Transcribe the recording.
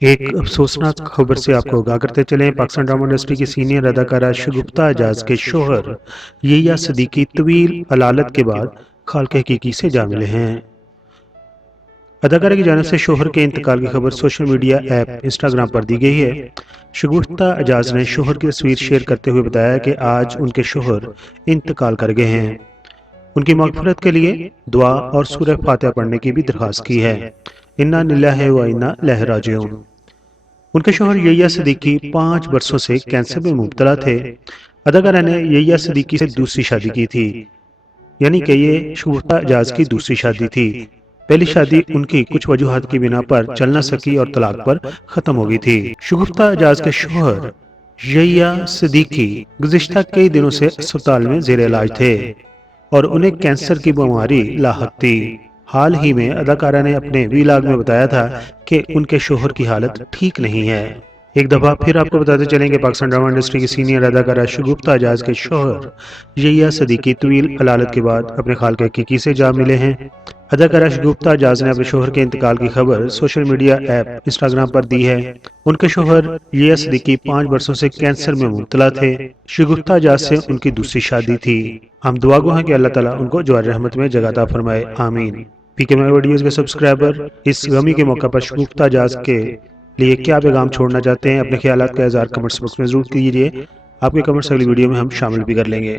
ایک अफसोसनाक खबर से आपको आगाह करते चलें। पाकिस्तान ड्रामा इंडस्ट्री की सीनियर अदाकारा शगुफ्ता एजाज के शोहर येया सिद्दीकी तवील अलालत के बाद खालक हकीकी से जा मिले हैं। अदाकारा की जानिब से शोहर के इंतकाल की खबर सोशल मीडिया ऐप इंस्टाग्राम पर दी गई है। शगुफ्ता एजाज ने शोहर की तस्वीर शेयर करते हुए बताया कि आज उनके शोहर इंतकाल कर गए हैं। उनकी मगफरत के लिए दुआ और सूरह फातिहा पढ़ने की भी दरख्वास्त की है। इन्ना लिल्लाहि व इन्ना इलैहि राजिऊन। उनके शोहर येया सिद्दीकी 5 बरसों से कैंसर में मुब्तला थे। अदाकारा ने येया सिद्दीकी से दूसरी शादी की थी, यानी कि ये शगुफ्ता एजाज की दूसरी शादी थी। पहली शादी उनकी कुछ वजूहात की बिना पर चल न सकी और तलाक पर खत्म हो गई थी। शगुफ्ता एजाज के शोहर येया सिद्दीकी गुज़िश्ता कई दिनों से अस्पताल में जेर इलाज थे और उन्हें कैंसर की बीमारी लाहक थी। हाल ही में अदाकारा ने अपने वीलाग में बताया था कि उनके शोहर की हालत ठीक नहीं है। एक दफा फिर आपको बताते चलेंगे, पाकिस्तान ड्रामा इंडस्ट्री की सीनियर अदाकारा शगुफ्ता एजाज के शोहर येया सिद्दीकी तवील अलालत के बाद अपने खालक हकीकी से जा मिले हैं। अदाकारा शगुफ्ता एजाज ने अपने शोहर के इंतकाल की खबर सोशल मीडिया ऐप इंस्टाग्राम पर दी है। उनके शोहर येया सिद्दीकी 5 बरसों से कैंसर में मुब्तला थे। शगुफ्ता एजाज से उनकी दूसरी शादी थी। हम दुआ गो हैं कि अल्लाह ताला उनको जवार रहमत में जगह अता फरमाए, आमीन। पीके माई वीडियोज़ के सब्सक्राइबर इस गमी के मौका पर शगुफ्ता एजाज के लिए क्या पैगाम छोड़ना चाहते हैं, अपने ख्यालात का इज़हार कमेंट्स बॉक्स में ज़रूर कीजिए। आपके कमेंट्स अगली वीडियो में हम शामिल भी कर लेंगे।